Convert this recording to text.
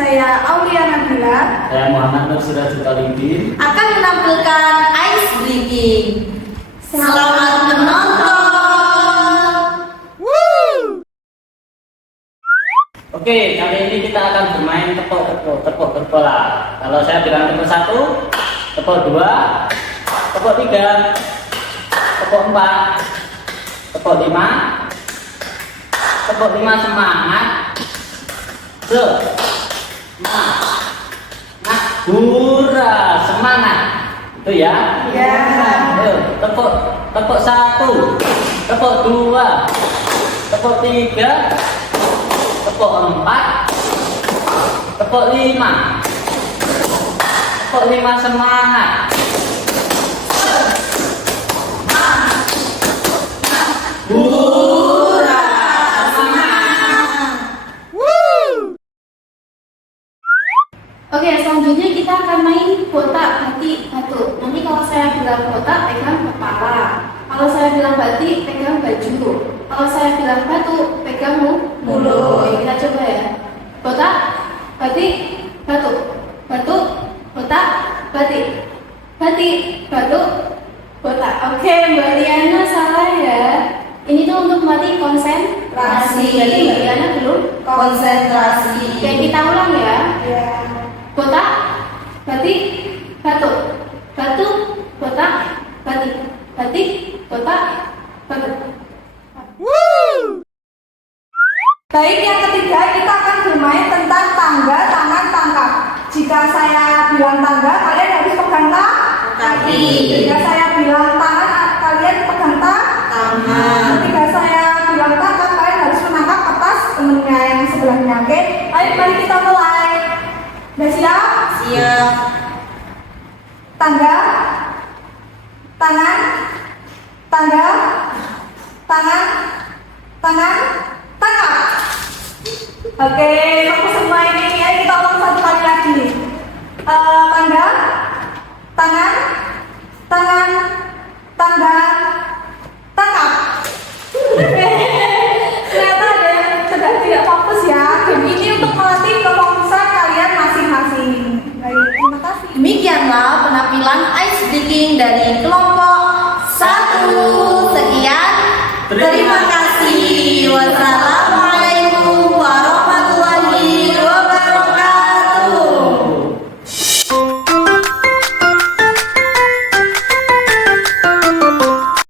Saya Aulia Nabila. Saya Muhammad Nur Sirajul Talibin Akan menampilkan ice breaking. Selamat menonton. Oke, kali ini kita akan bermain tepuk bola. Kalau saya bilang tepuk 1, tepuk 2, tepuk 3, tepuk 4, tepuk 5, tepuk 5 semangat. Hura, semangat. Itu ya. Ya. Ayo, tepuk 1, tepuk 2, tepuk 3, tepuk 4, tepuk 5, tepuk 5 semangat. Hura, semangat. Oke, selanjutnya kita akan main botak, batik, batu. Nanti kalau saya bilang botak, pegang kepala. Kalau saya bilang batik, pegang baju. Kalau saya bilang batu, pegang mulut. Oke, kita coba ya. Botak, batik, batu. Batu, botak, batik. Batik, batu, botak. Oke, Mbak Liana salah ya. Ini tuh untuk melatih konsentrasi. Jadi Mbak Liana belum konsentrasi. Oke, kita ulang ya. Botak, batik, batu. Batu, botak, batik. Batik, botak, batu. Baik, yang ketiga kita akan bermain tentang tangga, tangan, tangkap. Jika saya bilang tangga, kalian harus pegang kaki. Jika saya bilang tangan, kalian pegang tangan. Ketika saya bilang tangkap, kalian harus menangkap kertas temennya yang sebelahnya. Oke, ayo mari kita mulai. Udah siap? Siap. Tangga, tangan, tangga, tangan, tangan, tangkap. Oke, kamu semua ini ya, kita ulang satu kali lagi. Tangga, tangan, tangan, tangga, tangkap. Ternyata ada yang sedang tidak fokus ya. Game ini untuk melatih kefokusan kalian masing-masing. Baik, terima kasih. Demikianlah penampilan ice breaking dari kelompok